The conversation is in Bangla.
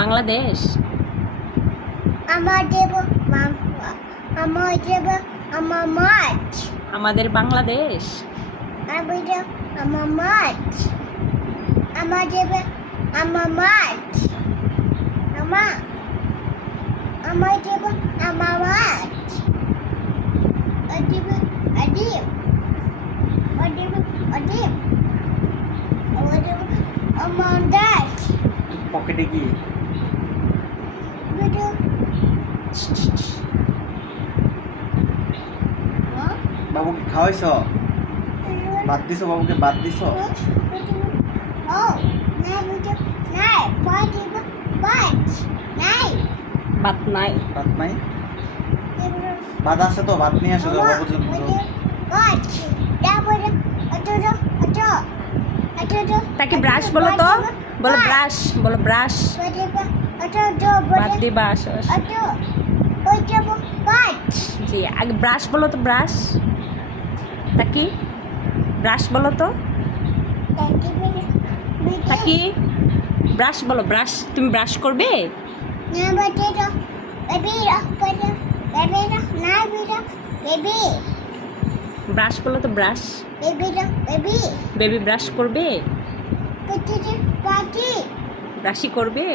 বাংলাদেশ। আমাদের আমার মাঠ। আমাদের বাংলাদেশ। আমাদের আমার মাঠ। আমাদের আমার মাঠ। আমাদের আমার মাঠ। অডিব অডিব অডিব অডিব অডিব আমার দেশ। পকেটে কি? ভিডিও বাবুকে খাওয়াইছ? বাদ দিছ? বাবুকে বাদ দিছ? ভাত নাই। ভাত নাই? ভাত আছে তো, ভাত নিয়ে আসো তো বাবুর জন্য। তাকে ব্রাশ বলো তো, বলো ব্রাশ, বলো ব্রাশ। বাদ দিবা আসো। জি, আগে ব্রাশ বলো তো, ব্রাশ। তাকি ব্রাশ বলো তো, তাকি ব্রাশ বলো, ব্রাশ। তুমি ব্রাশ করবে? ব্রাশ বলো তো, ব্রাশ। বেবি ব্রাশ করবে? ব্রাশই করবে।